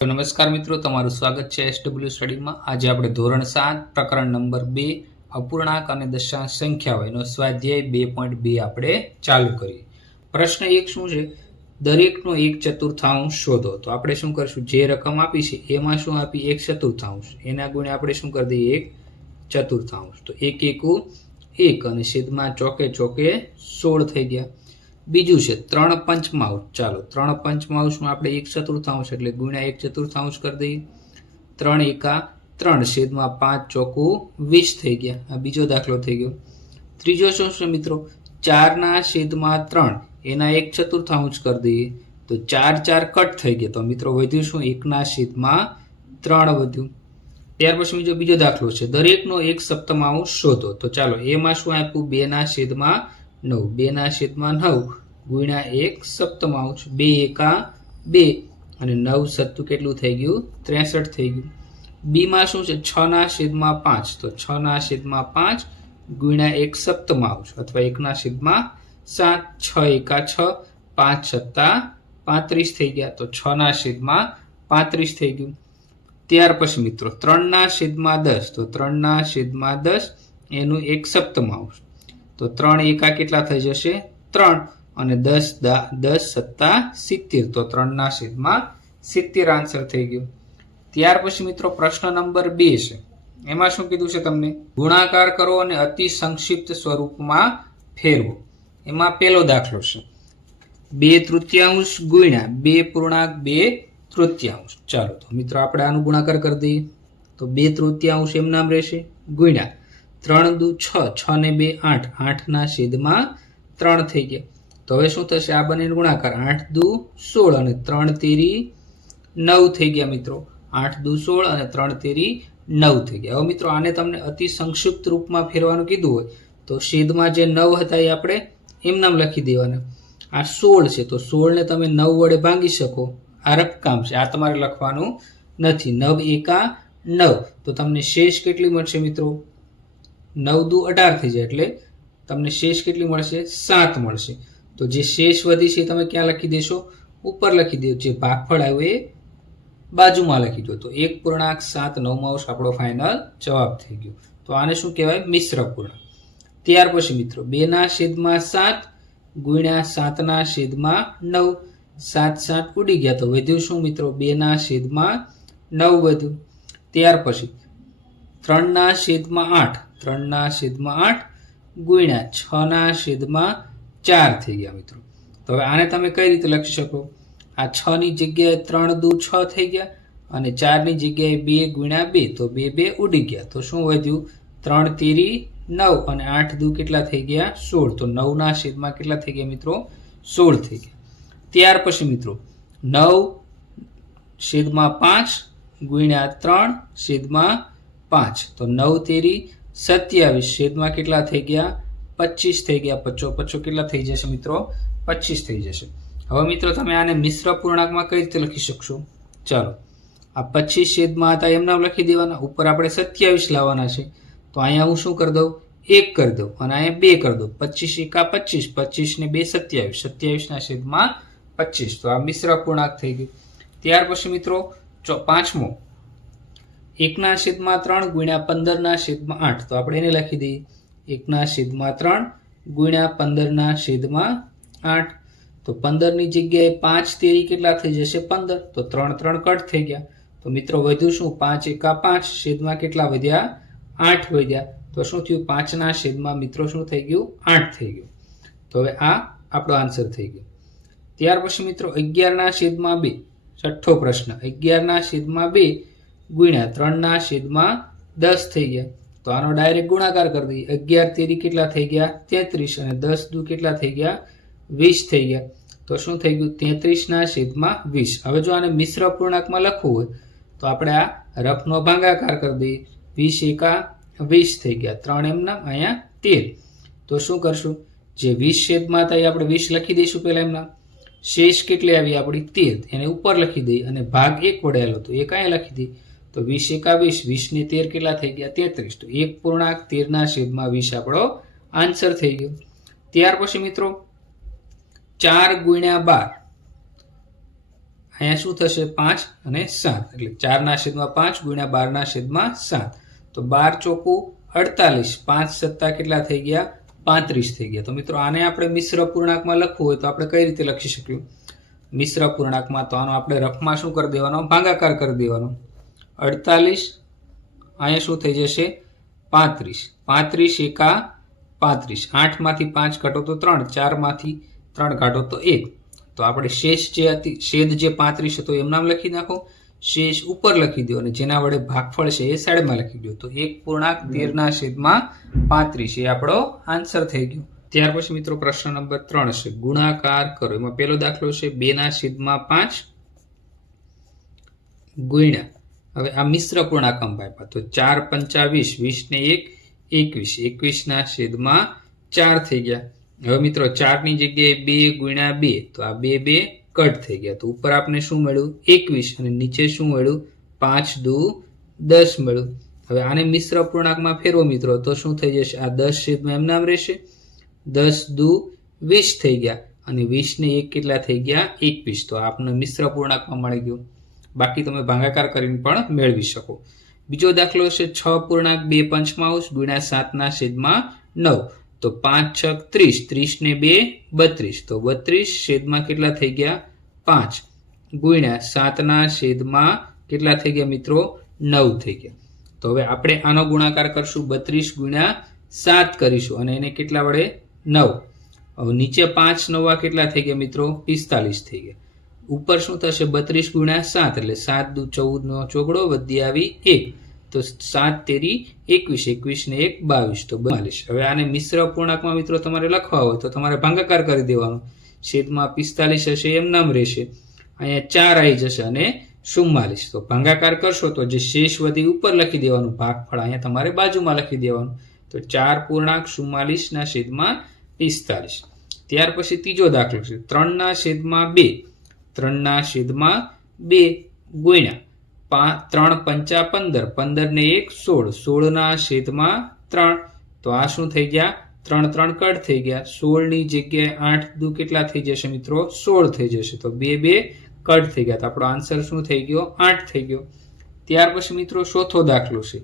તો નમસ્કાર મિત્રો, તમારું સ્વાગત છે SW સ્ટડીમાં। આજે આપણે ધોરણ 7 પ્રકરણ નંબર 2 અપૂર્ણાંક અને દશાંશ સંખ્યાઓ એનો સ્વાધ્યાય 2.2 આપણે ચાલુ કરીએ। પ્રશ્ન 1 શું છે? દરેકનો 1/4 શોધો। તો આપણે શું કરશું? જે રકમ આપી છે એમાં શું આપી? 1/4 એના ગુણે આપણે શું કરી દઈએ? 1/4। તો 1 એકુ 1 અને છેદમાં ચોકે ચોકે 16 થઈ ગયા। બીજું છે 3/5। ચાલો 3/5 આપણે 1/4 એટલે ગુણ્યા 1/4 કરી દઈએ। 3 એકા 3 છેદમાં 5 ચોકું 20 થઈ ગયા। આ બીજો દાખલો થઈ ગયો। ત્રીજો શું છે મિત્રો? 4/3 એના 1/4 કરી દઈએ તો 4 4 કટ થઈ ગયા। તો મિત્રો વધ્યું શું? 1/3 વધ્યું। ત્યાર પછી બીજો દાખલો છે દરેકનો 1/7 શોધો। તો ચાલો એમાં શું આપ્યું? 2/9 2/9 ગુણ્યા 1/7 2 એકા 2 અને 9 સત્તું કેટલું થઈ ગયું? 63 થઈ ગયું। બી માં શું છે? 6/5 તો 6/5 ગુણ્યા 1/7 અથવા 1/7 6 એકા 6 5 સત્તા 35 થઈ ગયા। તો 6/35 થઈ ગયું। ત્યાર પછી મિત્રો 3/10 તો 3/10 એનું 1/7 તો 3 એકા કેટલા થઈ જશે? 3 અને 10 સત્તા 70 તો 3/70 આન્સર થઈ ગયો। ત્યાર પછી મિત્રો પ્રશ્ન નંબર 2 છે એમાં શું કીધું છે તમને? ગુણાકાર કરો અને અતિ સંક્ષિપ્ત સ્વરૂપમાં ફેરવો। એમાં પહેલો દાખલો છે 2/3 ગુણ્યા 2.2/3। ચાલો તો મિત્રો આપણે આનું ગુણાકાર કરી દઈએ તો 2/3 એમ નામ રહેશે ગુણ્યા 3 દુ 6 6 ને 2 8 8/3 થઈ ગયા। તો હવે શું થશે? આ બંનેનો ગુણાકાર 8 દુ 16 અને 3 તેરી 9 થઈ ગયા મિત્રો। 8 દુ 16 અને 3 તેરી 9 થઈ ગયા। હવે મિત્રો આને તમને અતિ સંક્ષિપ્ત રૂપમાં ફેરવાનું કીધું હોય તો છેદમાં જે 9 હતા એ આપણે એમ નામ લખી દેવાના। આ 16 છે તો 16 ને તમે 9 વડે ભાંગી શકો। આ રકમ છે, આ તમારે લખવાનું નથી। 9 એકા 9 તો તમને શેષ કેટલી મળશે મિત્રો? 9 દુ 18 થઈ જાય એટલે તમને શેષ કેટલી મળશે? 7 મળશે। તો જે શેષ વધી છે તમે ક્યાં લખી દેશો? ઉપર લખી દો। જે ભાગફળ આવ્યો એ બાજુમાં લખી દો। તો 1.7 આપણો ફાઇનલ જવાબ થઈ ગયો। તો આને શું કહેવાય? મિશ્ર પૂર્ણાંક। ત્યાર પછી મિત્રો 2/7 ગુણ્યા 7/9 7 7 ઉડી ગયા તો વધ્યું શું મિત્રો? 2/9 વધ્યું। ત્યાર પછી 3/8 3/8 ગુણ્યા 6/4 થઈ ગયા મિત્રો। તો હવે આને તમે કઈ રીતે લખી શકો? આ 6 ની જગ્યાએ 3 દુ 6 થઈ ગયા અને 4 ની જગ્યાએ 2 ગુણ્યા 2 તો 2 ઉડી ગયા। તો શું વધ્યું? 3 તેરી 9 અને 8 દુ કેટલા થઈ ગયા? 16 તો 9/છેદમાં કેટલા થઈ ગયા મિત્રો? 16 થઈ ગયા। ત્યાર પછી મિત્રો 9/5 ગુણ્યા 3/5 તો 9 તેરી 27 છેદમાં કેટલા થઈ ગયા? 25 થઈ ગયા। 55 કેટલા થઈ જશે મિત્રો? 25 થઈ જશે। હવે મિત્રો તમે આને મિશ્ર પૂર્ણાંકમાં કઈ રીતે લખી શકશો? ચાલો આ 25 છેદમાં હતા એમ નામ લખી દેવાના। ઉપર આપણે 27 લાવવાના છે તો અહીંયા હું શું કરી દઉં? 1 કરી દઉં અને અહીંયા 2 કરી દઉં। 25 એકા 25 25 ને 2 27 27/25 તો આ મિશ્ર પૂર્ણાંક થઈ ગયું। ત્યાર પછી મિત્રો પાંચમો 1/3 ગુણ્યા 15/8 તો આપણે એને લખી દઈએ 1/3 ગુણ્યા 15/8 તો 15 ની જગ્યાએ 5 તેરી કેટલા થઈ જશે? 15 તો 3 3 કટ થઈ ગયા। તો મિત્રો વધ્યું શું? 5 એકા 5 છેદમાં કેટલા વધ્યા? 8 વધ્યા। તો શું થયું? 5/8 મિત્રો શું થઈ ગયું? 8 થઈ ગયું। તો હવે આ આપણો આન્સર થઈ ગયો। ત્યાર પછી મિત્રો 11/2 છઠ્ઠો પ્રશ્ન 11/2 ગુણ્યા 3/10 થઈ ગયા। તો આનો ડાયરેક્ટ ગુણાકાર કરી દઈએ। 11 તેરી કેટલા થઈ ગયા? 33 અને 10 દુ કેટલા થઈ ગયા? 20 થઈ ગયા। તો શું થઈ ગયું? 33/20। હવે જો આને મિશ્ર પૂર્ણાંકમાં લખવું હોય તો આપણે આ રફનો ભાગાકાર કરી દઈએ। 20 એકા 20 થઈ ગયા। 3 એમના અહીંયા 13 તો શું કરશું? જે 20 છેદમાં હતા એ આપણે 20 લખી દઈશું પહેલા એમના। શેષ કેટલી આવી આપણી? 13 એને ઉપર લખી દઈએ અને ભાગ 1 વડે આવેલો તો 1 અહીંયા લખી દઈએ। તો 20 એકા 20 20 ને 13 કેટલા થઈ ગયા? 33 તો 1.13/20 આપણો આન્સર થઈ ગયો। ત્યાર પછી મિત્રો 4 ગુણ્યા 12 અહીંયા શું થશે 5 અને 7 એટલે 4/5 ગુણ્યા 12/7 તો 12 ચોકું 48 5 સત્તા કેટલા થઈ ગયા 35 થઈ ગયા। તો મિત્રો આને આપણે મિશ્ર પૂર્ણાંકમાં લખવું હોય તો આપણે કઈ રીતે લખી શકીએ મિશ્ર પૂર્ણાંકમાં તો આનો આપણે રફમાં શું કરી દેવાનો ભાગાકાર કરી દેવાનો 48 અહીંયા શું થઈ જશે 35 35 એકા 35 8 માંથી 5 કાઢો તો 3 4 માંથી 3 કાઢો તો 1 તો આપણે શેષ જે હતી છેદ જે 35 હતો એમ નામ લખી નાખો શેષ ઉપર લખી દો અને જેના વડે ભાગફળ છે એ સાઈડમાં લખી દો તો 1.13/35 એ આપણો આન્સર થઈ ગયો। ત્યાર પછી મિત્રો પ્રશ્ન નંબર 3 છે ગુણાકાર કરો। એમાં પહેલો દાખલો છે 2/5 ગુણ્યા હવે આ મિશ્ર પૂર્ણાંકમાં આપ્યા તો 4 × 5 20 ને 1 21 21/4 થઈ ગયા। હવે મિત્રો 4 ની જગ્યાએ 2 × 2 તો આ 2 કટ થઈ ગયા તો ઉપર આપણે શું મળ્યું 21 અને નીચે શું મળ્યું 5 દુ 10 મળ્યું। હવે આને મિશ્ર પૂર્ણાંકમાં ફેરવો મિત્રો તો શું થઈ જશે આ 10 એમ નામ રહેશે 10 દુ 20 થઈ ગયા અને 20 ને 1 કેટલા થઈ ગયા 21 તો આપણે મિશ્ર પૂર્ણાંકમાં મળી ગયું। બાકી તમે ભાગાકાર કરીને પણ મેળવી શકો। બીજો દાખલો છે 6.2/5 ગુણ્યા 7/9 તો 5 × 6 30 ને 2 32 તો 32 કેટલા થઈ ગયા 5 ગુણ્યા 7/9 કેટલા થઈ ગયા મિત્રો 9 થઈ ગયા। તો હવે આપણે આનો ગુણાકાર કરશું 32 ગુણ્યા 7 કરીશું અને એને કેટલા વડે 9 હવે નીચે 5 9 કેટલા થઈ ગયા મિત્રો 45 થઈ ગયા। ઉપર શું થશે 32 ગુણ્યા 7 એટલે 7 દુ 14 નો ચોગડો વધી આવી 1 તો 7 તેરી 21 21 ને 1 22 તો 42। હવે આને મિશ્ર પૂર્ણાંકમાં મિત્રો તમારે લખવા હોય તો તમારે ભાગાકાર કરી દેવાનો છેદમાં 45 હશે એમ નામ રહેશે અહીંયા 4 આવી જશે અને 44 તો ભાગાકાર કરશો તો જે શેષ વધી ઉપર લખી દેવાનું ભાગફળ અહીંયા તમારે બાજુમાં લખી દેવાનું તો 4.44/45। ત્યાર પછી ત્રીજો દાખલો છે 3/2 3/2 ગુણ્યા 3 × 5 15 15 ને 1 16 16/3 તો આ શું થઈ ગયા 3 3 કટ થઈ ગયા 16 ની જગ્યાએ 8 દુ કેટલા થઈ જશે મિત્રો 16 થઈ જશે તો 2 કટ થઈ ગયા તો આપણો આન્સર શું થઈ ગયો 8 થઈ ગયો। ત્યાર પછી મિત્રો ચોથો દાખલો છે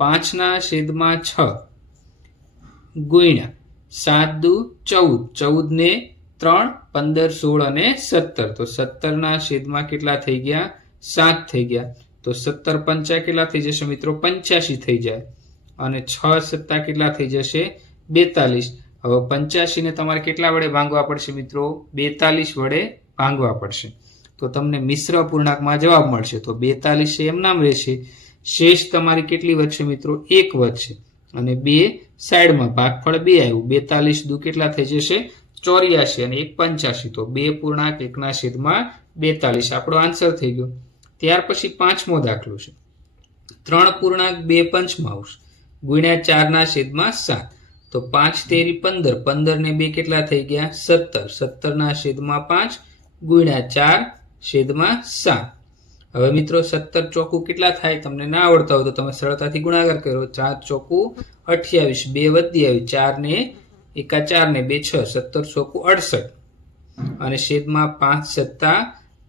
5/6 ગુણ્યા 7 દુ 14 14 ને 3 15 16 અને 17 તો 17/6 કેટલા થઈ ગયા 7 થઈ ગયા તો 17 × 5 કેટલા થઈ જશે મિત્રો 85 થઈ જાય અને 6 7 કેટલા થઈ જશે 42। હવે 85 ને તમારે કેટલા વડે ભાંગવા પડશે મિત્રો 42 વડે ભાંગવા પડશે તો તમને મિશ્ર પૂર્ણાંકમાં જવાબ મળશે તો 42 એમ નામ રહેશે શેષ તમારી કેટલી વધશે મિત્રો 1 વધશે અને 2 સાઈડમાં ભાગફળ 2 આવ્યું 42 દુ કેટલા થઈ જશે 84 અને 1 85 તો 2.1/42 આપણો આન્સર થઈ ગયો। ત્યાર પછી પાંચમો દાખલો છે 3.2/5 ગુણ્યા 4/7 તો 5 તેરી 15 15 ને 2 કેટલા થઈ ગયા 17 17/5 ગુણ્યા 4/7। હવે મિત્રો 17 ચોકું કેટલા થાય તમને ના આવડતા હોય તો તમે સરળતાથી ગુણાકાર કરો 4 ચોકું 28 2 વધી આવી 4 ને 1 4 ને 2 6 17 ચોકું 68 અને છેદમાં 5 7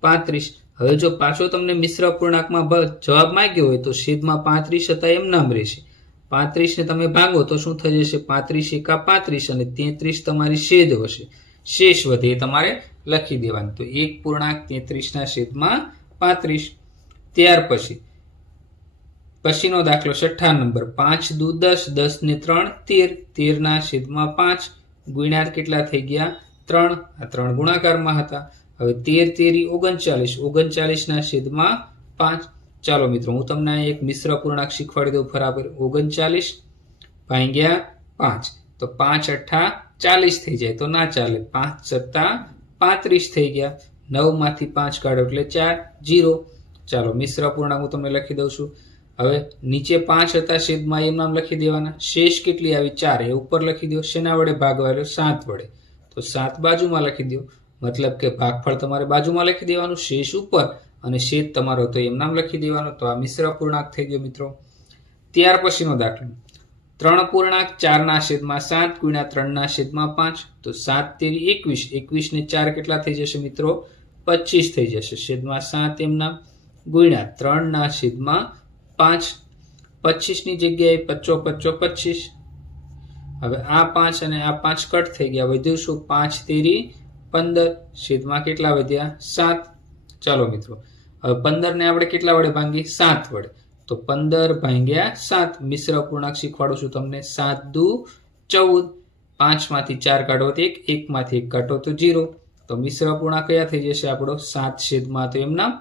35। હવે જો પાછો તમને મિશ્ર પૂર્ણાંકમાં જવાબ માંગ્યો હોય તો છેદમાં 35 હતા એમ નામ રહેશે 35 ને તમે ભાગો તો શું થઈ જશે 35 એકા 35 અને 33 તમારી છેદ હશે શેષ વધે એ તમારે લખી દેવાનું તો 1.33/35। ત્યાર પછીનો દાખલો 6 નંબર 5 દુ 10 10 ને 3 13 13/5 ગુણ્યા કેટલા થઈ ગયા 3 આ 3 ગુણાકારમાં હતા હવે 13 તેરી 39 39/5। ચાલો મિત્રો હું તમને એક મિશ્ર પૂર્ણાંક શીખવાડી દઉં બરાબર 39 ભાગ્યા 5 તો 5 8 40 થઈ જાય તો ના ચાલે 5 7 35 થઈ ગયા 9 માંથી 5 કાઢો એટલે 4 0। ચાલો મિશ્ર પૂર્ણાંક હું તમને લખી દઉં છું હવે નીચે 5 હતા છેદમાં એમ નામ લખી દેવાના શેષ કેટલી આવી 4 એ ઉપર લખી દો શેના વડે ભાગવા એટલે 7 વડે તો 7 બાજુમાં લખી દો મતલબ કે ભાગફળ તમારે બાજુમાં લખી દેવાનું શેષ ઉપર અને છેદ તમારો તો એમ નામ લખી દેવાનો તો આ મિશ્ર પૂર્ણાંક થઈ ગયો મિત્રો। ત્યાર પછીનો દાખલો 3.4/7 ગુણ્યા 3/5 તો 7 તેરી 21 21 ને 4 કેટલા થઈ જશે મિત્રો 25 થઈ જશે, છેદમાં 7 એમના, ગુણ્યા 3/5, 25 ની જગ્યાએ 55 25. હવે આ 5 અને આ 5 કટ થઈ ગયા, વધ્યું શું? 5 તેરી 15, છેદમાં કેટલા વધ્યા? 7. ચાલો મિત્રો, હવે 15 ને આપણે કેટલા વડે ભાંગી? 7 વડે. તો 15 ભાગ્યા 7. મિશ્ર અપૂર્ણાંક શીખવાડું છું તમને. 7 દુ 14, 5 માંથી 4 કાઢો તો 1, 1 માંથી 1 કાઢો તો 0. તો મિશ્ર અપૂર્ણાંક કયા થઈ જશે આપણો? 7 છેદમાં, તો એમના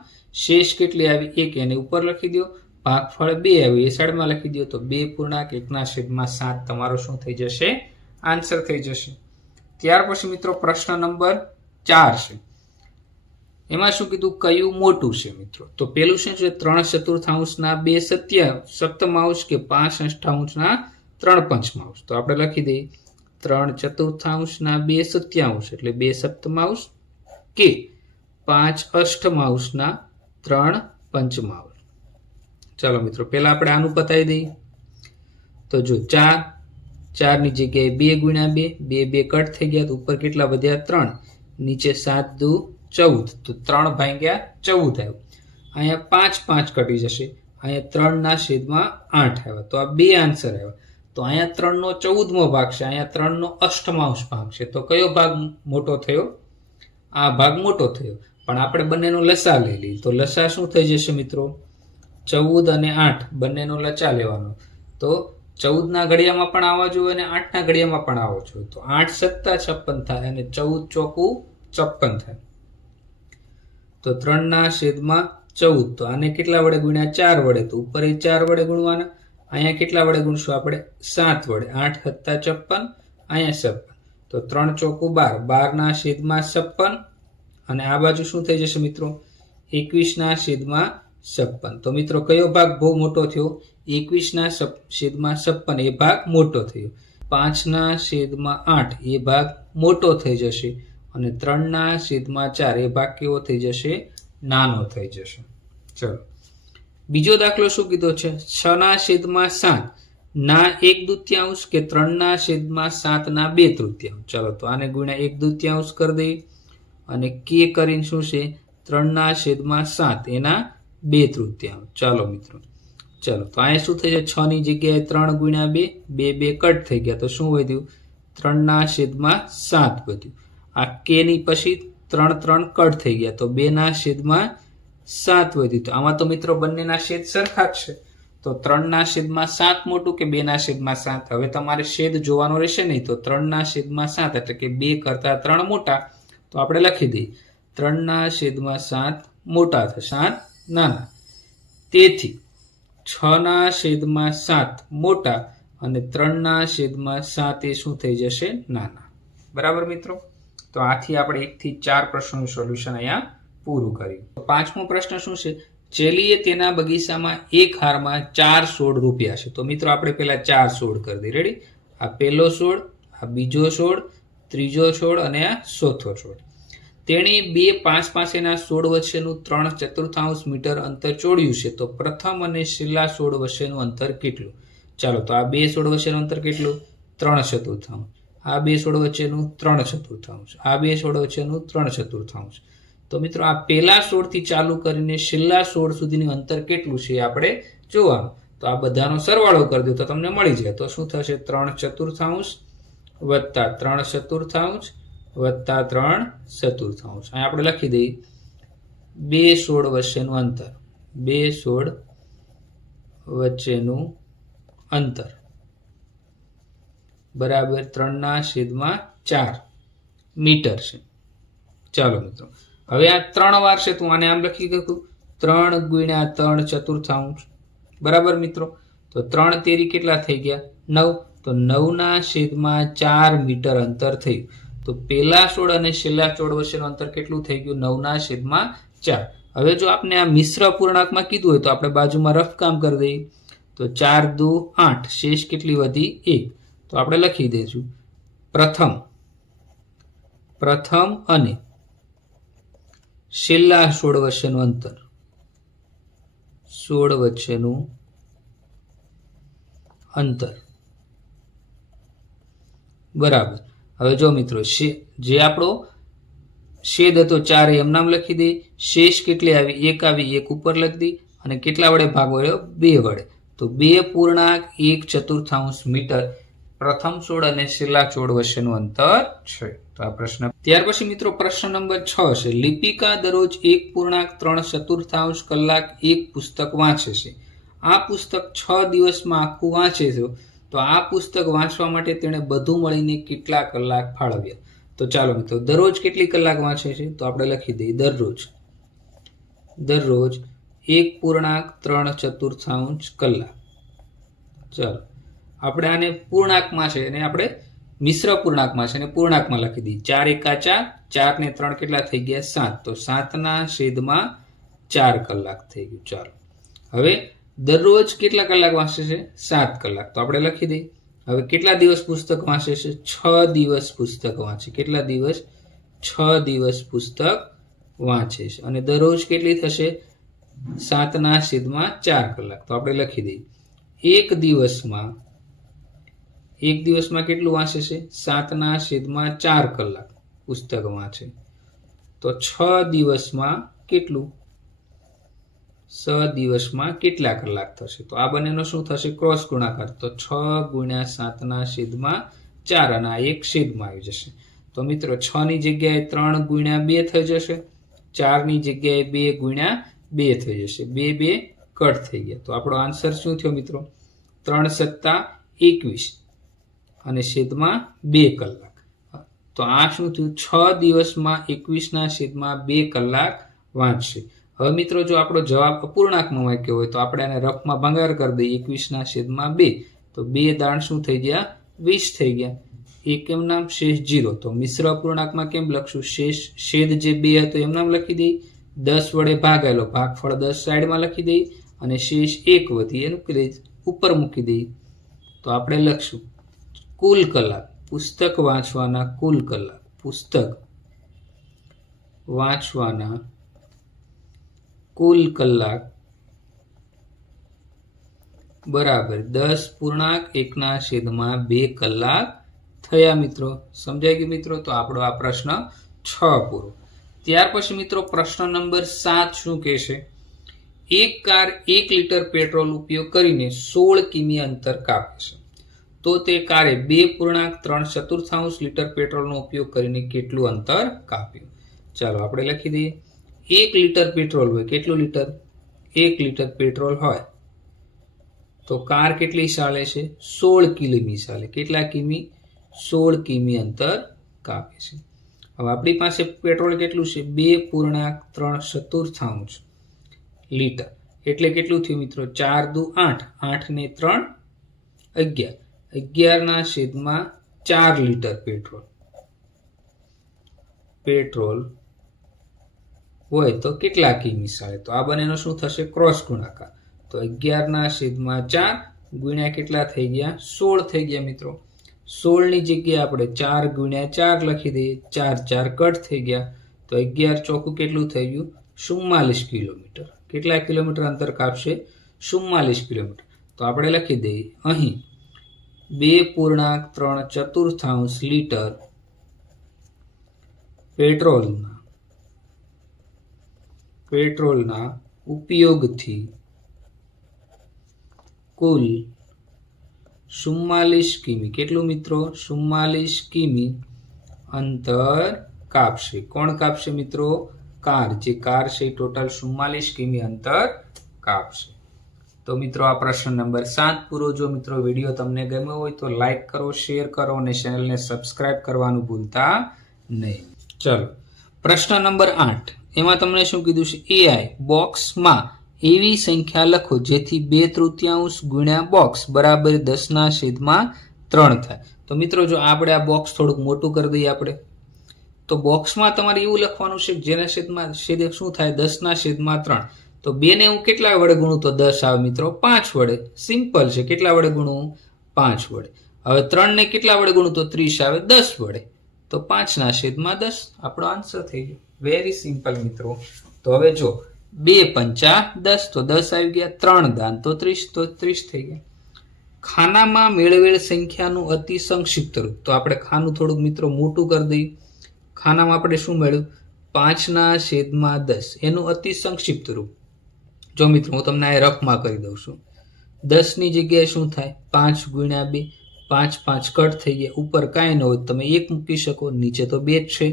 શેષ કેટલી આવી? 1, એને ઉપર લખી દો. ભાગફળ 2 આવ્યું, એ સાઈડમાં લખી દો. તો 2.1/7 તમારો શું થઈ જશે? આન્સર થઈ જશે. ત્યાર પછી મિત્રો પ્રશ્ન નંબર 4 છે. એમાં શું કીધું? કયું મોટું છે મિત્રો? તો પેલું શું છે? 3/4 2 સપ્તમાંશ કે 5/8 3/5. તો આપણે લખી દઈએ 3/4 2 એટલે 2 સપ્તમાંશ કે 5/8 3/5. ચાલો મિત્રો, પહેલા આપણે આનું પતાવી દઈએ. તો જો 4 ની જગ્યાએ 2 ગુણ્યા 2, 2 કટ થઈ ગયા, તો ઉપર કેટલા વધ્યા? 3, નીચે 7 દુ 14, તો 3/14 આવ્યું. અહીંયા 5 5 કટી જશે, અહીંયા 3/8 આવ્યા. તો આ 2 આન્સર આવ્યા. તો અહીંયા 3/14 ભાગ છે, અહીંયા 3/8 ભાગ છે. તો કયો ભાગ મોટો થયો? આ ભાગ મોટો થયો. પણ આપણે બંનેનો લસા લઈ લઈએ. તો લસા શું થઈ જશે મિત્રો? 14 અને 8 બંનેનો લસા લેવાનો. તો 14 ના ઘડિયામાં પણ આવવા જોઈએ અને 8 ના ઘડિયામાં પણ આવવો જોઈએ. તો 8 સત્તા 56 થાય અને 14 ચોકું 56 થાય. તો 3/14. તો આને કેટલા વડે ગુણ્યા? 4 વડે. તો ઉપર 4 વડે ગુણવાના. અહીંયા કેટલા વડે ગુણશું આપણે? 7 વડે. 8 સત્તા 56, અહીંયા 56. તો 3 ચોકું 12, 12/56. અને આ બાજુ શું થઈ જશે મિત્રો? 21/56. તો મિત્રો કયો ભાગ બહુ મોટો થયો? 21/56 એ ભાગ મોટો થયો. 5/8 એ ભાગ મોટો થઈ જશે અને 3/4 એ ભાગ કેવો થઈ જશે? નાનો થઈ જશે. ચલો, બીજો દાખલો શું કીધો છે? 6/7 1/2 કે 3/7 2/3. ચલો, તો આને ગુણ્યા 1/2 કરી દઈએ અને કે કરીને શું છે? 3/7 એના 2/3. ચાલો મિત્રો, ચલો, તો અહીંયા શું થઈ જાય? 6 ની જગ્યાએ 3 ગુણ્યા 2, 2 કટ થઈ ગયા, તો શું વધ્યું? 3/7 વધ્યું. આ કે ની પછી 3 કટ થઈ ગયા, તો 2/7 વધ્યું. તો આમાં તો મિત્રો બંનેના છેદ સરખા જ છે. તો 3/7 મોટું કે 2/7? હવે તમારે છેદ જોવાનો રહેશે નહીં. તો 3/7 એટલે કે 2 કરતા 3 મોટા. તો આપણે લખી દઈએ 3/7 મોટા થશે, 7 નાના. તેથી 6/7 મોટા અને 3/7 એ શું થઈ જશે? નાના. બરાબર મિત્રો? તો આથી આપણે 1 થી 4 પ્રશ્નોનું સોલ્યુશન અહીંયા પૂરું કર્યું. પાંચમો પ્રશ્ન શું છે? ચેલીએ તેના બગીચામાં એક હારમાં 4 છોડ રોપ્યા છે. તો મિત્રો આપણે પહેલા 4 છોડ કરી દઈએ. રેડી? આ પહેલો છોડ, આ બીજો છોડ, ત્રીજો છોડ અને આ ચોથો છોડ. તેણે 2 5 પાસેના છોડ વચ્ચેનું 3/4 મીટર અંતર ચોડ્યું છે. તો પ્રથમ અને છેલ્લા છોડ વચ્ચેનું અંતર કેટલું? ચાલો, તો આ 2 છોડ વચ્ચેનું અંતર કેટલું? 3/4. આ 2 છોડ વચ્ચેનું 3/4. આ 2 છોડ વચ્ચેનું 3/4. તો મિત્રો આ પહેલા છોડથી ચાલુ કરીને છેલ્લા છોડ સુધીનું અંતર કેટલું છે આપણે જોવાનું. તો આ બધાનો સરવાળો કરી દો તો તમને મળી જાય. તો શું થશે? 3/4 વત્તા 3/4 વત્તા 3/4. અહીં આપણે લખી દઈએ 2 છોડ વચ્ચેનું અંતર, 2 છોડ વચ્ચેનું અંતર બરાબર 3/4 મીટર છે. ચાલો મિત્રો, હવે આ 3 વાર છે, તું આને આમ લખી શકું 3 ગુણ્યા 3/4. બરાબર મિત્રો? તો 3 તેરી કેટલા થઈ ગયા? 9. તો 9/4 મીટર અંતર થયું. તો પહેલા છોડ અને છેલ્લા છોડ વચ્ચેનું અંતર કેટલું થઈ ગયું? 9/4. હવે જો આપણે આ મિશ્ર અપૂર્ણાંકમાં કીધું હોય તો આપણે બાજુમાં રફ કામ કરી દઈએ. તો 4 દુ 8, શેષ કેટલી વધી? 1. તો આપણે લખી દઈશું પ્રથમ અને છેલ્લા છોડ વચ્ચેનું અંતર, છોડ વચ્ચેનું અંતર બરાબર. હવે જો મિત્રો, જે આપણો છેદ હતો 4 એમ નામ લખી દઈ, શેષ કેટલી આવી 1 આવી, 1 ઉપર લખી દઈ અને કેટલા વડે ભાગ વળ્યો 2 વડે, તો 2.1/4 મીટર પ્રથમ છોડ અને છેલ્લા છોડ વચ્ચેનું અંતર છે. તો આ પ્રશ્ન. ત્યાર પછી મિત્રો પ્રશ્ન નંબર 6 છે, લિપિકા દરરોજ 1.3/4 કલાક એક પુસ્તક વાંચે છે. આ પુસ્તક 6 દિવસમાં આખું વાંચે છે, તો આ પુસ્તક વાંચવા માટે તેણે બધું મળીને કેટલા કલાક ફાળવ્યા? તો ચાલો મિત્રો, દરરોજ કેટલી કલાક વાંચે છે? તો આપણે લખી દઈએ દરરોજ 1.3/4 કલાક. ચાલો આપણે આને પૂર્ણાંકમાં છે અને આપણે મિશ્ર પૂર્ણાંકમાં છે અને પૂર્ણાંકમાં લખી દઈએ. 4 એકા 4, 4 ને 3 કેટલા થઈ ગયા 7, તો 7/4 કલાક થઈ ગયું. ચાલો હવે દરરોજ કેટલા કલાક વાંચે છે? 7 કલાક. તો આપણે લખી દઈએ. હવે કેટલા દિવસ પુસ્તક વાંચે છે? 6 દિવસ પુસ્તક વાંચે. કેટલા દિવસ? 6 દિવસ પુસ્તક વાંચે છે અને દરરોજ કેટલી થશે? 7/4 કલાક. તો આપણે લખી દઈએ એક દિવસમાં કેટલું વાંચે છે? 7/4 કલાક પુસ્તક વાંચે. તો 6 દિવસમાં કેટલું? 6 દિવસમાં કેટલા કલાક થશે? તો આ બંનેનો શું થશે? ક્રોસ ગુણાકાર. તો 6 × 7/4 અને આ એક છેદમાં આવી જશે. તો મિત્રો 6 ની જગ્યાએ 3 × 2 થઈ જશે, 4 ની જગ્યાએ 2 × 2 થઈ જશે. 2 કટ થઈ ગયા. તો આપણો આન્સર શું થયો મિત્રો? 3 + 21 અને છેદમાં 2 કલાક. તો આ શું થયું? 6 દિવસમાં 21/2 કલાક વાંચશે. હવે મિત્રો જો આપણો જવાબ અપૂર્ણાંકમાં વાંચ્યો હોય તો આપણે આને રફમાં ભાગાકાર કરી દઈએ 21/2. તો 2 દાણ શું થઈ ગયા? 20 થઈ ગયા. એક એમ નામ, શેષ 0. તો મિશ્ર અપૂર્ણાંકમાં કેમ લખશું? છેદ જે 2 હતો એમ નામ લખી દઈએ, 10 વડે ભાગાયેલો ભાગફળ 10 સાઈડમાં લખી દઈએ અને શેષ 1 વધી એનું ઉપર મૂકી દઈએ. તો આપણે લખશું કુલ કલાક, પુસ્તક વાંચવાના કુલ કલાક, પુસ્તક વાંચવાના કુલ કલાક બરાબર 10.1/2 કલાક થયા. મિત્રો સમજાઈ ગયું મિત્રો? તો આપણો આ પ્રશ્ન 6 પૂરો. ત્યાર પછી મિત્રો પ્રશ્ન નંબર 7 શું કહે છે? એક કાર 1 લીટર પેટ્રોલ ઉપયોગ કરીને 16 કિમી અંતર કાપે છે, તો તે કારે 2.3/4 લીટર પેટ્રોલનો ઉપયોગ કરીને કેટલું અંતર કાપ્યું? ચાલો આપણે લખી દઈએ. 1 લીટર પેટ્રોલ હોય, કેટલું લીટર? 1 લીટર પેટ્રોલ હોય તો કાર કેટલી ચાલે છે? 16 કિમી ચાલે. કેટલા કિમી? 16 કિમી અંતર કાપે છે. હવે આપણી પાસે પેટ્રોલ કેટલું છે? 2.3/4 લીટર. એટલે કેટલું થયું મિત્રો? 4 દુ 8, 8 ને 3 11, 11/4 લીટર પેટ્રોલ હોય તો કેટલા કિમી ચાલે? તો આ બંનેનો શું થશે? ક્રોસ ગુણાકાર. તો 11/4 ગુણ્યા કેટલા થઈ ગયા? 16 થઈ ગયા મિત્રો. 16 ની જગ્યાએ આપણે 4 × 4 લખી દઈએ, 4 4 કટ થઈ ગયા. તો 11 ચોખ્ખું કેટલું થઈ ગયું? 44 કિલોમીટર. કેટલા કિલોમીટર અંતર કાપશે? 44 કિલોમીટર. તો આપણે લખી દઈએ અહીં 2.3/4 લીટર પેટ્રોલના ઉપયોગથી કુલ 44 કિમી, કેટલું મિત્રો? 44 કિમી અંતર કાપશે. કોણ કાપશે મિત્રો? કાર. જે કાર છે ટોટલ 44 કિમી અંતર કાપશે. તો મિત્રો આ પ્રશ્ન નંબર 7 પૂરો. જો મિત્રો વિડીયો તમને ગમ્યો હોય તો લાઈક કરો, શેર કરો અને ચેનલને સબસ્ક્રાઇબ કરવાનું ભૂલતા નહીં. ચલો પ્રશ્ન નંબર 8. એમાં તમને શું કીધું છે? એઆઈ બોક્સમાં એવી સંખ્યા લખો જેથી 2/3 ગુણ્યા બોક્સ બરાબર 10/3 થાય. તો મિત્રો જો આપણે આ બોક્સ થોડુંક મોટું કરી દઈએ આપણે, તો બોક્સમાં તમારે એવું લખવાનું છે જેના છેદ શું થાય? 10/3. તો 2 ને હું કેટલા વડે ગુણું તો 10 આવે મિત્રો? 5 વડે. સિમ્પલ છે. કેટલા વડે ગુણું? 5 વડે. હવે 3 ને કેટલા વડે ગુણું તો 30 આવે? 10 વડે. તો 5/10 આપણો આન્સર થઈ ગયો. વેરી સિમ્પલ મિત્રો. તો હવે જો 2 × 5 = 10, તો 10 આવી ગયા. 3 દાન તો 30, તો 30 થઈ ગયા. ખાનામાં મેળવેલ સંખ્યાનું અતિ સંક્ષિપ્ત રૂપ. તો આપણે ખાનું થોડુંક મિત્રો મોટું કરી દઈએ. ખાનામાં આપણે શું મેળવ્યું? 5/10 એનું અતિ સંક્ષિપ્ત રૂપ. જો મિત્રો હું તમને આ રફમાં કરી દઉં છું. 10 ની જગ્યાએ શું થાય? 5 × 2, 5 5 કટ થઈ ગયા. ઉપર કાંઈ ન હોય તમે 1 મૂકી શકો, નીચે તો 2 જ છે.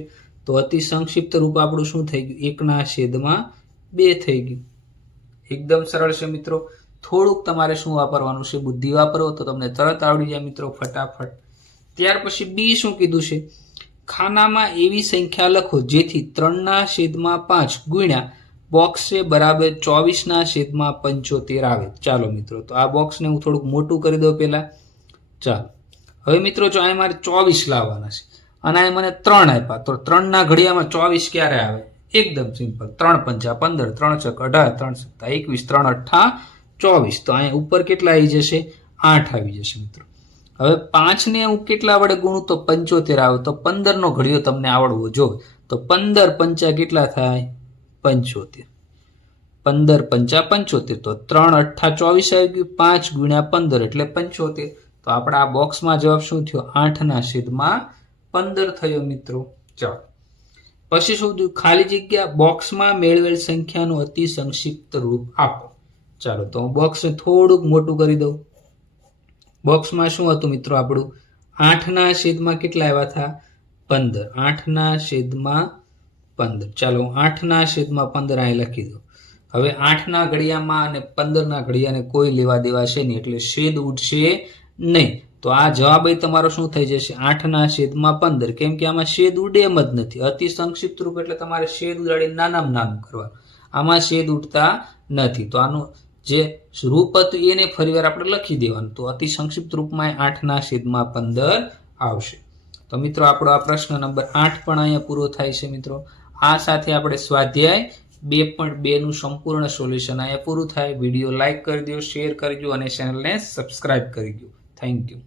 તો અતિ સંક્ષિપ્ત રૂપ આપણું શું થઈ ગયું? 1/2 થઈ ગયું. એકદમ સરળ છે મિત્રો. થોડુંક તમારે શું વાપરવાનું છે? બુદ્ધિ વાપરો તો તમને તરત આવડી જાય મિત્રો, ફટાફટ. ત્યાર પછી બી શું કીધું છે? ખાનામાં એવી સંખ્યા લખો જેથી 3/5 ગુણ્યા બોક્સ છે બરાબર 24/75 આવે. ચાલો મિત્રો, તો આ બોક્સને હું થોડુંક મોટું કરી દઉં પહેલા. ચાલો હવે મિત્રો, જો અહીં મારે 24 લાવવાના છે અને અહીં મને 3 આપ્યા, તો 3 ના ઘડિયામાં 24 ક્યારે આવે? એકદમ સિમ્પલ. 3 × 5 = 15, 3 × 6 = 18, 3 × 7 = 21, 3 × 8 = 24. તો અહીં ઉપર કેટલા આવી જશે? 8 આવી જશે મિત્રો. હવે 5 ને હું કેટલા વડે ગુણું તો 75 આવે. તો 15 નો ઘડિયો તમને આવડવો જો. તો 15 × 5 કેટલા થાય? 75. 15 × 5 = 75. તો 3 × 8 = 24 આવી ગયું. 5 × 15 એટલે 75. તો આપણા આ બોક્સમાં જવાબ શું થયો? 8/15 થયો મિત્રો. ચાલો પછી શું થયું? ખાલી જગ્યા બોક્સમાં મેળવેલ સંખ્યાનું અતિ સંક્ષિપ્ત રૂપ આપો. ચાલો તો હું બોક્સને થોડુંક મોટું કરી દઉં. બોક્સમાં શું હતું મિત્રો આપણું? 8/15 કેટલા આવ્યા હતા? 15. 8/15. ચાલો હું 8/15 અહીં લખી દઉં. હવે 8 ના ઘડિયામાં અને 15 ના ઘડિયાને કોઈ લેવા દેવા છે નહીં, એટલે છેદ ઉડશે નહીં. તો આ જવાબ તમારો શું થઈ જશે? 8/15. કેમ કે આમાં છેદ ઉડે એમ જ નથી. અતિ સંક્ષિપ્ત રૂપ એટલે તમારે છેદ ઉડાડીને નાનામાં નાનું કરવાનું. આમાં છેદ ઉડતા નથી. તો આનું જે રૂપ હતું એને ફરીવાર આપણે લખી દેવાનું. તો અતિ સંક્ષિપ્ત રૂપમાં 8/15 આવશે. તો મિત્રો આપણો આ પ્રશ્ન નંબર 8 પણ અહીંયા પૂરો થાય છે મિત્રો. આ સાથે આપણે સ્વાધ્યાય 2.2 નું સંપૂર્ણ સોલ્યુશન અહીંયા પૂરું થાય. વિડીયો લાઈક કરી દો, શેર કરજો અને ચેનલને સબસ્ક્રાઇબ કરી દો. Thank you.